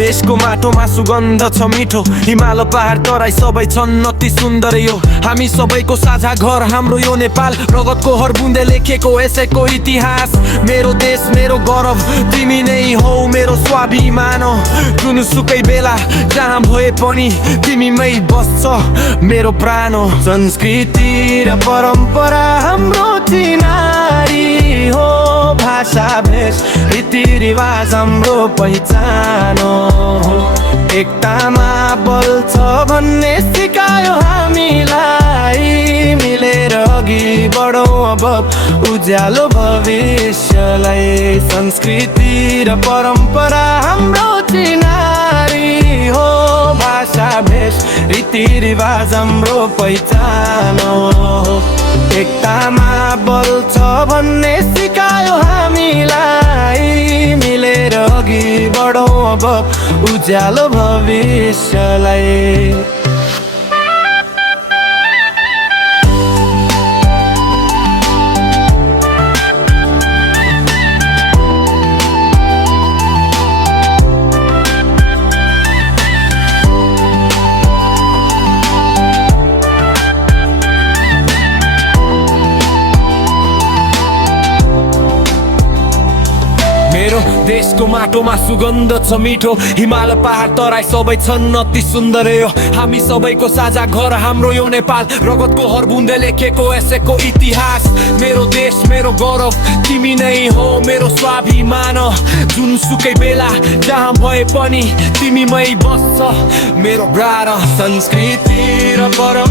देशको माटोमा सुगन्ध छ मिठो, हिमाल पहाड तराई सबै छन् अति सुन्दर। यो हामी सबैको साझा घर हाम्रो यो नेपाल, रगतको हर बुन्दे लेखेको यसैको इतिहास। मेरो देश मेरो गौरव तिमी नै हौ, मेरो स्वाभिमान हो। जुनसुकै बेला जहाँ भए पनि तिमीमै बस्छ मेरो प्राण हो। संस्कृति र परम्परा हाम्रो चिनारी हो, भाषा भेष रीतिरिवाज हाम्रो पहिचान हो। एकतामा बल छ भन्ने सिकायो हामीलाई, मिलेर अघि बढौँ अब उज्यालो भविष्यलाई। संस्कृति र परम्परा हाम्रो चिनारी हो, भाषा भेष रीतिरिवाज हाम्रो पहिचान हो। एकतामा बल छ भन्ने सिकायो हामीलाई, मिलेर अघि बढौँ अब उज्यालो भविष्यलाई। मेरो देशको माटोमा सुगन्ध छ मिठो, हिमाल पहाड तराई सबै छन् अति सुन्दर। यो हामी सबैको साझा घर हाम्रो यो नेपाल, रगतको हर बुन्दे लेखेको यसैको इतिहास। मेरो देश मेरो गौरव तिमी नै हो, मेरो स्वाभिमान। जुनसुकै बेला जहाँ भए पनि तिमीमै बस्छ मेरो प्राण। संस्कृति र परम्परा